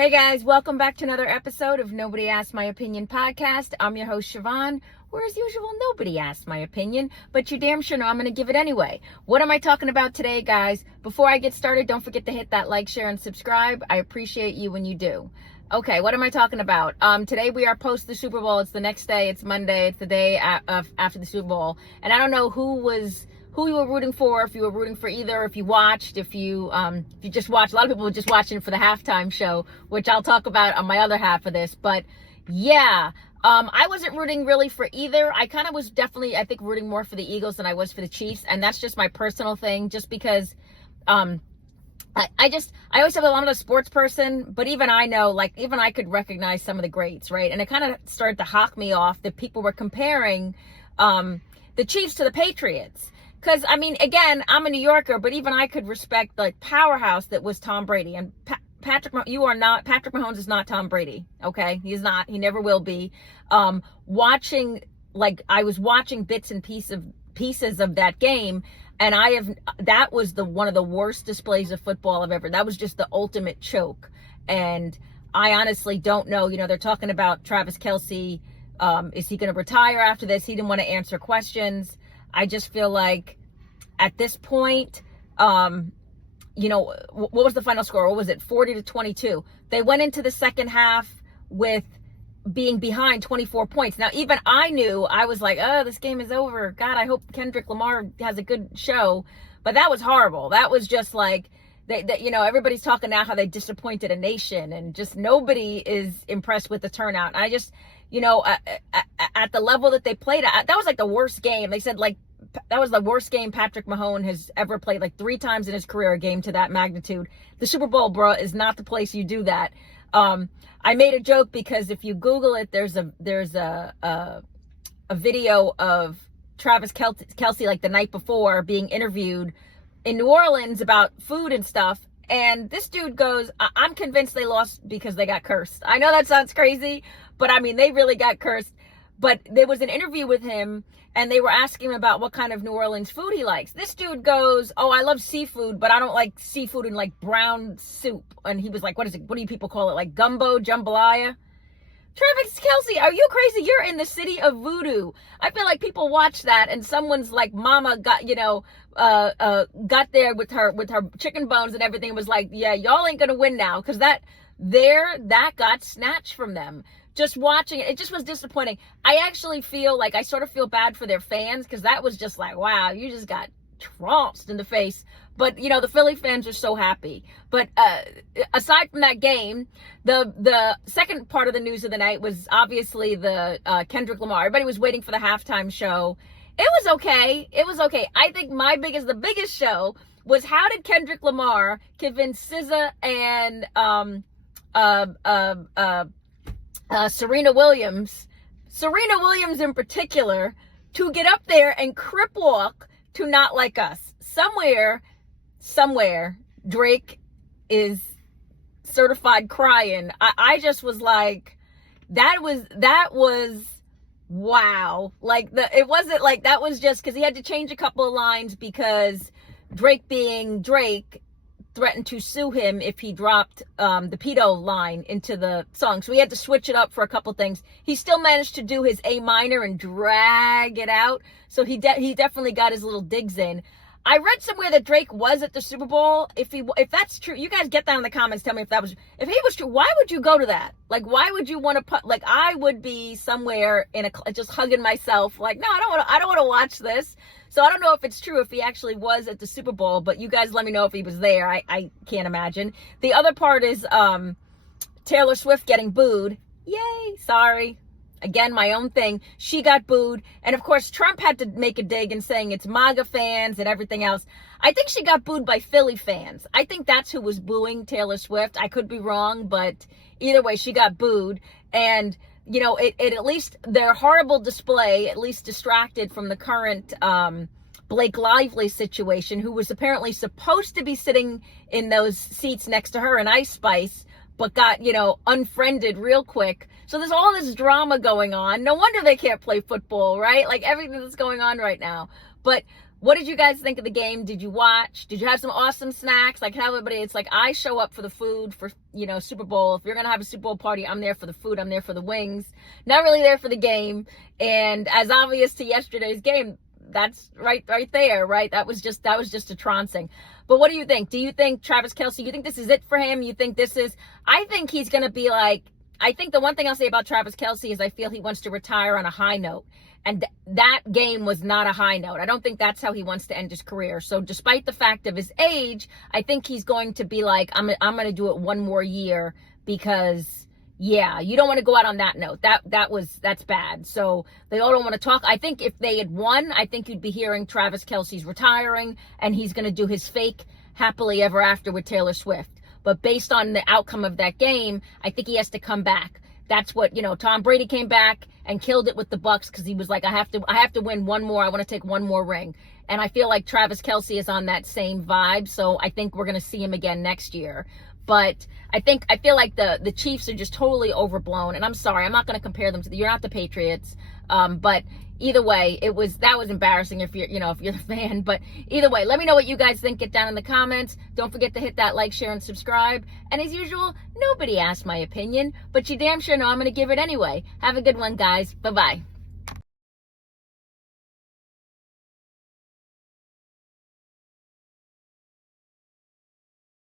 Hey guys, welcome back to another episode of Nobody Asked My Opinion podcast. I'm your host, Siobhan, where as usual, nobody asked my opinion, but you damn sure know I'm going to give it anyway. What am I talking about today, guys? Before I get started, don't forget to hit that like, share, and subscribe. I appreciate you when you do. Okay, what am I talking about? Today we are post the Super Bowl. It's the next day. It's Monday. It's the day after the Super Bowl. And I don't know who you were rooting for, if you were rooting for either, if you watched, if you just watched. A lot of people were just watching for the halftime show, which I'll talk about on my other half of this. But yeah, I wasn't rooting really for either. I kind of was definitely, I think, rooting more for the Eagles than I was for the Chiefs. And that's just my personal thing, just because I always have a lot of a sports person, but even I know, like, even I could recognize some of the greats, right? And it kind of started to hawk me off that people were comparing the Chiefs to the Patriots. Because, I mean, again, I'm a New Yorker, but even I could respect, like, powerhouse that was Tom Brady. And Patrick Mahomes is not Tom Brady, okay? He's not. He never will be. I was watching bits and pieces of that game, and that was one of the worst displays of football I've ever. That was just the ultimate choke. And I honestly don't know. You know, they're talking about Traviskelce. Is he going to retire after this? He didn't want to answer questions. I just feel like at this point, what was the final score? What was it? 40-22. They went into the second half with being behind 24 points. Now, even I knew, I was like, oh, this game is over. God, I hope Kendrick Lamar has a good show. But that was horrible. That was just like, everybody's talking now how they disappointed a nation, and just nobody is impressed with the turnout. And I just, at the level that they played at, that was like the worst game. They said, like, that was the worst game Patrick Mahomes has ever played, like 3 times in his career, a game to that magnitude. The Super Bowl, bro, is not the place you do that. I made a joke because if you Google it, there's a video of Traviskelce like the night before being interviewed in New Orleans about food and stuff. And this dude goes, I'm convinced they lost because they got cursed. I know that sounds crazy, but I mean, they really got cursed. But there was an interview with him, and they were asking him about what kind of New Orleans food he likes. This dude goes, oh, I love seafood, but I don't like seafood in like brown soup. And he was like, what is it? What do you people call it? Like gumbo, jambalaya? Traviskelce, are you crazy? You're in the city of voodoo. I feel like people watch that and someone's like mama got, got there with her chicken bones and everything, and was like, yeah, y'all ain't gonna win now, because that got snatched from them. Just watching it just was disappointing. I actually feel like I sort of feel bad for their fans, because that was just like, wow, you just got trounced in the face. But, the Philly fans are so happy. But aside from that game, the second part of the news of the night was obviously the Kendrick Lamar. Everybody was waiting for the halftime show. It was okay. I think the biggest show was, how did Kendrick Lamar convince SZA and Serena Williams in particular, to get up there and crip walk to Not Like Us? Somewhere, Drake is certified crying. I just was like, that was wow. Like, it wasn't like, that was just because he had to change a couple of lines because Drake, being Drake, threatened to sue him if he dropped the pedo line into the song. So he had to switch it up for a couple things. He still managed to do his A minor and drag it out. So he definitely got his little digs in. I read somewhere that Drake was at the Super Bowl. If that's true, you guys get that in the comments. Tell me if he was true. Why would you go to that? Like, why would you want to put, like, I would be somewhere just hugging myself. Like, no, I don't want to watch this. So I don't know if it's true, if he actually was at the Super Bowl, but you guys let me know if he was there. I can't imagine. The other part is Taylorswift getting booed. Yay, sorry. Again, my own thing. She got booed. And of course, Trump had to make a dig and saying it's MAGA fans and everything else. I think she got booed by Philly fans. I think that's who was booing Taylor Swift. I could be wrong, but either way, she got booed. And, it at least, their horrible display at least distracted from the current Blake Lively situation, who was apparently supposed to be sitting in those seats next to her in Ice Spice, but got, unfriended real quick. So there's all this drama going on. No wonder they can't play football, right? Like, everything that's going on right now. But what did you guys think of the game? Did you watch? Did you have some awesome snacks? Like, how everybody, it's like, I show up for the food for, Super Bowl. If you're going to have a Super Bowl party, I'm there for the food. I'm there for the wings. Not really there for the game. And as obvious to yesterday's game, that's right there, right? That was just a trouncing. But what do you think? Do you think Traviskelce, you think this is it for him? You think I think he's going to be like, I think the one thing I'll say about Traviskelce is I feel he wants to retire on a high note. And that game was not a high note. I don't think that's how he wants to end his career. So despite the fact of his age, I think he's going to be like, I'm going to do it one more year because, yeah, you don't want to go out on that note. That's bad. So they all don't want to talk. I think if they had won, I think you'd be hearing Traviskelce's retiring and he's going to do his fake happily ever after with Taylorswift. But based on the outcome of that game, I think he has to come back. That's what, Tom Brady came back and killed it with the Bucs because he was like, I have to win one more. I want to take one more ring. And I feel like Traviskelce is on that same vibe. So I think we're going to see him again next year. But I feel like the Chiefs are just totally overblown. And I'm sorry, I'm not going to compare them to you're not the Patriots. But either way, that was embarrassing if you're a fan. But either way, let me know what you guys think. Get down in the comments. Don't forget to hit that like, share, and subscribe. And as usual, nobody asked my opinion, but you damn sure know I'm going to give it anyway. Have a good one, guys. Bye-bye.